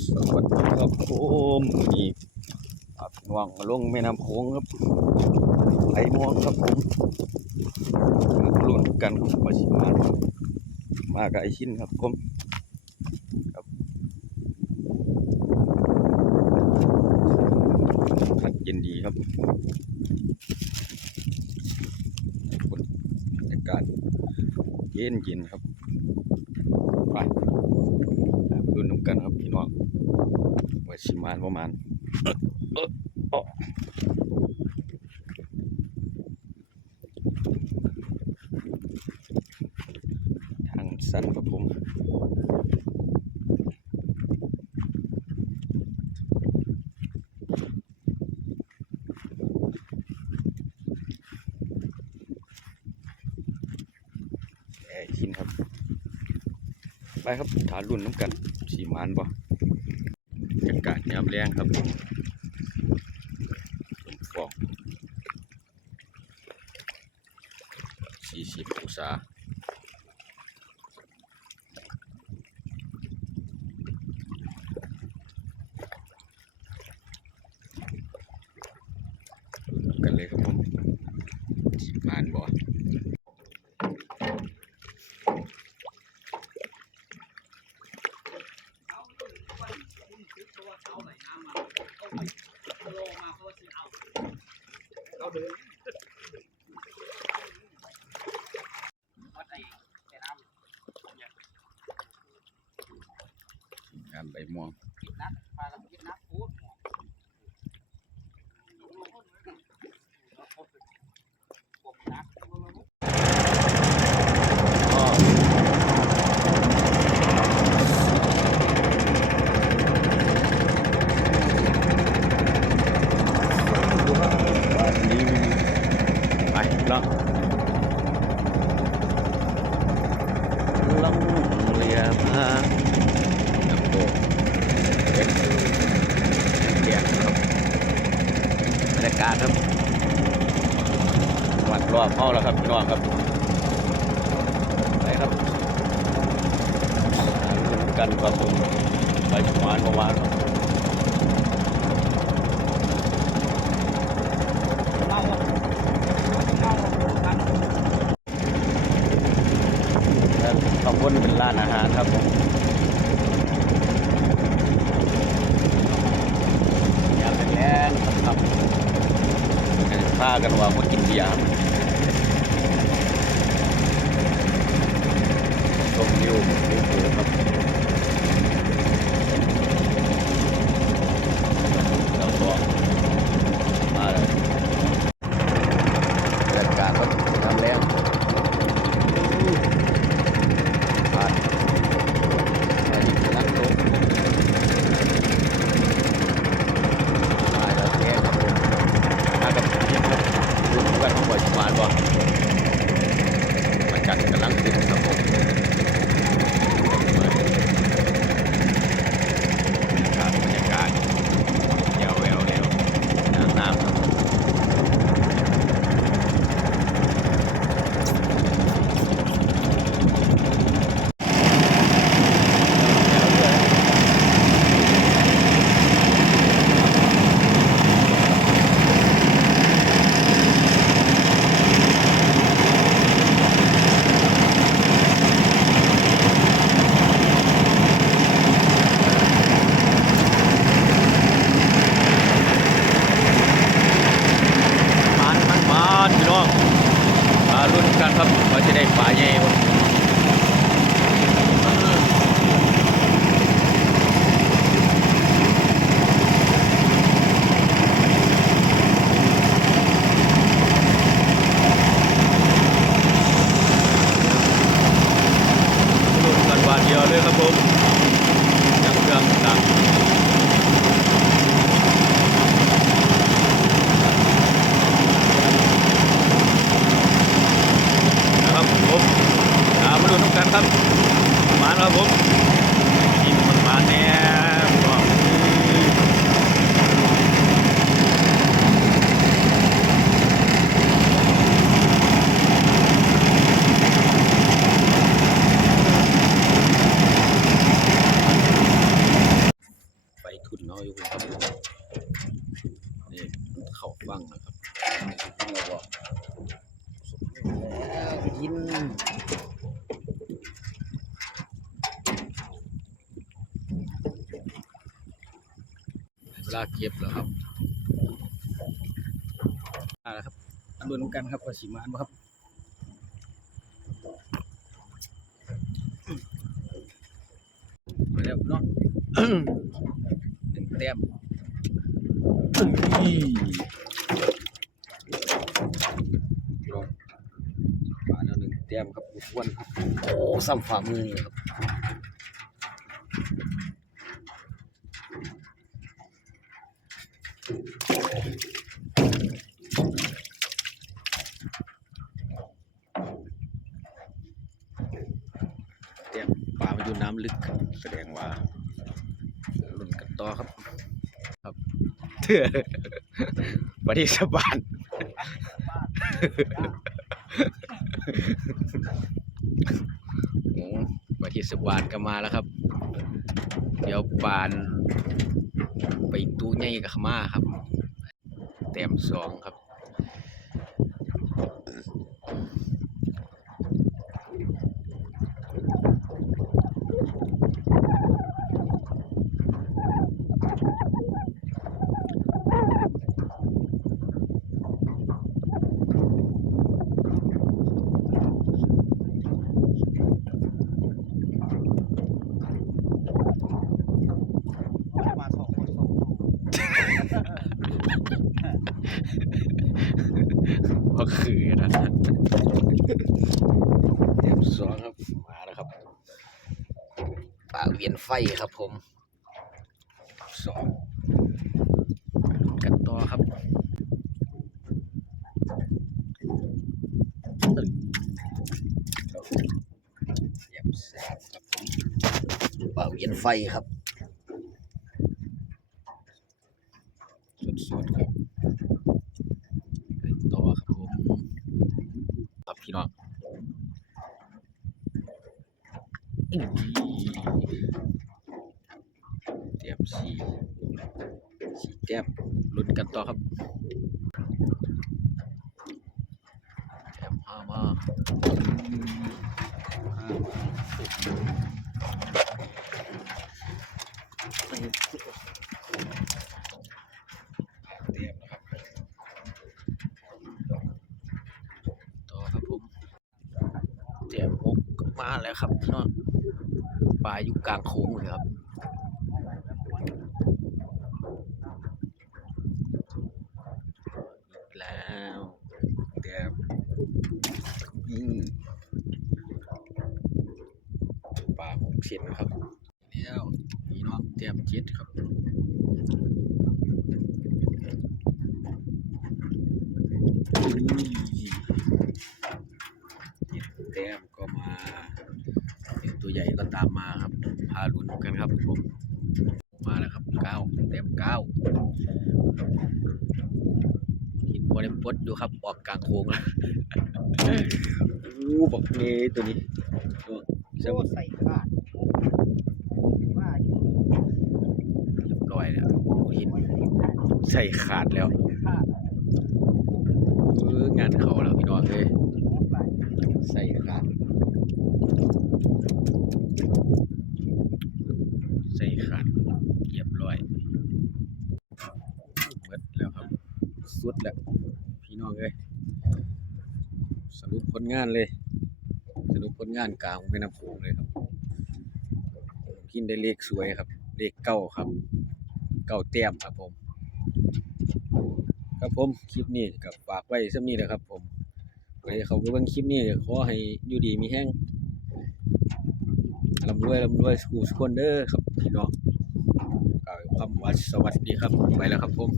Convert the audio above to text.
สวัสดีครับผมนี่อักน่วงลงแม่น้ำโขงครับไหลม่วงครับผมมาลุ้นกันครับว่าสิมามากับไอชินครับผมครับอากเย็นดีครับบรรยากาศเย็นเย็นครับไปรุ่นน้ำกันครับพี่น้อง ว่าชิมานประมาณเอ้อเอ้ออ้อทางสั้นครับผมแอร์ชินครับไปครับฐานรุ่นน้ำกันสีมานบ่บรรย กาศย้ำแรงครับผมฟองสี่สิบองศากันเลยครับผมผ่านบ่ สิมานบ่งานใบม่วง วันนี้ ไปล่องล่องเรือมาน้ำตกเป็นเกียงครับบรรยากาศครับวัดรอบเข้าแล้วครับพี่น้องครับไปครับหาลุ้นกันครับผมไปชมานเมื่อวานครับ แล้วข้างบนเป็น ร้านอาหารครับผมอยากเป็นแรงครับครับพากันว่ามากินเบียร์ ลากเก็บแล้วครับมาแล้วครับอันดูน้ำกันครับว่าสิมานบ่ครับมาแล้วพี่น้องหนึ่งแต้มมาแล้วหนึ่งแต้มครับอ้วนครับโอ้ซ้ำฝ่ามือครับ แต้มปลามันอยู่น้ำลึกครับแสดงว่าลุ่นกัน ต่อครับ ครับเถื่อปฏิสบานโอ้ปฏิสบานก็มาแล้วครับ เดี๋ยวปาน ไปตู้ใหญ่กับขมาครับ แต้มสองครับ มาสองคนสองคน ก็คือนะเตรียมสองครับมาแล้วครับป่าเวียนไฟครับผมสองกันต่อครับเตรียมสามครับผมป่าเวียนไฟครับสดๆครับ ไปต่อครับผมครับพี่น้องอื้อ เตรียมสี่สี่แต้มลุ้นกันต่อครับแต้มห้ามาห้ามาเตรียมนะครับต่อครับผมเตรียมหกมาแล้วครับพี่น้องปลาอยู่กลางโค้งเลยครับแล้ว เตรียมนี่ปลาหกเซนครับแล้วพี่น้องเตรียมเจ็ดครับอุ้ยแต้มก็มาเห็นตัวใหญ่ก็ตามมาครับ พาลุ้นกันครับผม มาแล้วครับเก้าแต้มเก้าหินพอ ได้ปลดอยู่ครับออกกลางโค้งแล้วโอ้บอกเนตัวนี้ตัวโซ่ใส่ขาดว่าอยู่เรียบร้อยแล้วหินใส่ขาดแล้วขาดเอองานเขาแล้วพี่น้องเลยหัวปลายใส่ขาดใส่ขาดเรียบร้อยหมดแล้วครับสุดแล้วพี่ น้องเอ้ยสรุปผลงานเลย สรุปผลงานกลางแม่น้ำโขงเลยครับ กินได้เลขสวยครับ เลขเก้าครับ เก้าแต้มครับผม ครับผมคลิปนี้กับฝากไว้สำนี้นะครับ ผมไปเขาไปเบิ่งคลิปนี้ขอให้อยู่ดีมีแห้งร่ำรวยร่ำรวยสกูสุขคนเด้อครับพี่น้องกล่าวคำว่าสวัสดีครับไปแล้วครับผม